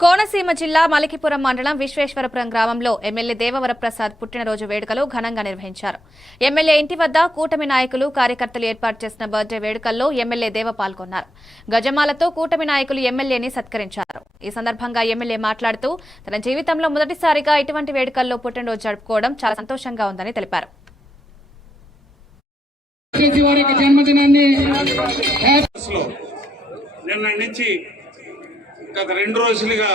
కోనసీమ జిల్లా మలికిపురం మండలం విశ్వేశ్వరపురం గ్రామంలో ఎమ్మెల్యే దేవవరప్రసాద్ పుట్టినరోజు వేడుకలు ఘనంగా నిర్వహించారు. ఎమ్మెల్యే ఇంటి వద్ద కూటమి నాయకులు కార్యకర్తలు ఏర్పాటు చేసిన బర్త్డే వేడుకల్లో ఎమ్మెల్యే దేవ పాల్గొన్నారు. గజమాలతో కూటమి నాయకులు ఎమ్మెల్యేని సత్కరించారు. ఈ సందర్భంగా ఎమ్మెల్యే మాట్లాడుతూ తన జీవితంలో మొదటిసారిగా ఇటువంటి వేడుకల్లో పుట్టినరోజు జరుపుకోవడం చాలా సంతోషంగా ఉందని తెలిపారు. గత 2 రోజులుగా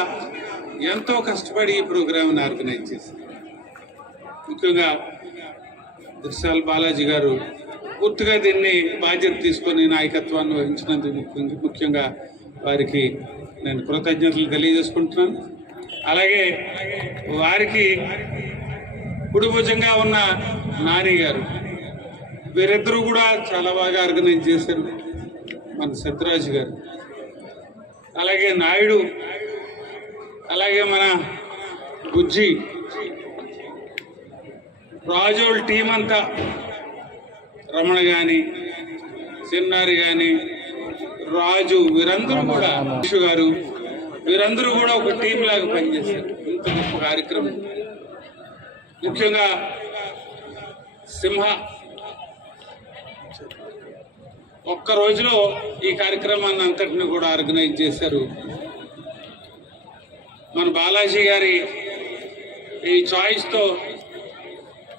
ఎంతో కష్టపడి ఈ ప్రోగ్రామ్ని ఆర్గనైజ్ చేశారు. ముఖ్యంగా దిర్శాల బాలాజీ గారు పూర్తిగా దీన్ని బాధ్యత తీసుకొని నాయకత్వాన్ని వహించినందుకు ముఖ్యంగా వారికి నేను కృతజ్ఞతలు తెలియజేసుకుంటున్నాను. అలాగే వారికి కుడిభుజంగా ఉన్న నాని గారు, వీరిద్దరూ కూడా చాలా బాగా ఆర్గనైజ్ చేశారు. మన సత్యరాజు గారు, అలాగే నాయుడు, అలాగే మన బుజ్జి, రాజోల్ టీం అంతా, రమణ కానీ, సిన్నారి కానీ, రాజు, వీరందరూ కూడా, గారు, వీరందరూ కూడా ఒక టీం లాగా పనిచేశారు. ఇంత గొప్ప కార్యక్రమం. ముఖ్యంగా సింహ ఒక్క రోజులో ఈ కార్యక్రమాన్ని అంతటిని కూడా ఆర్గనైజ్ చేశారు. మన బాలాజీ గారి ఈ చాయిస్తో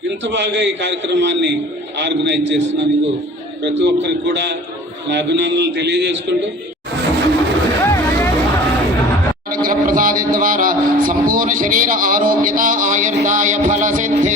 ఇంత బాగా ఈ కార్యక్రమాన్ని ఆర్గనైజ్ చేసినందుకు ప్రతి ఒక్కరికి కూడా నా అభినందనలు తెలియజేసుకుంటూ, ప్రసాదం ద్వారా సంపూర్ణ శరీర ఆరోగ్యత ఆయుర్దాయ ఫల సిద్ధి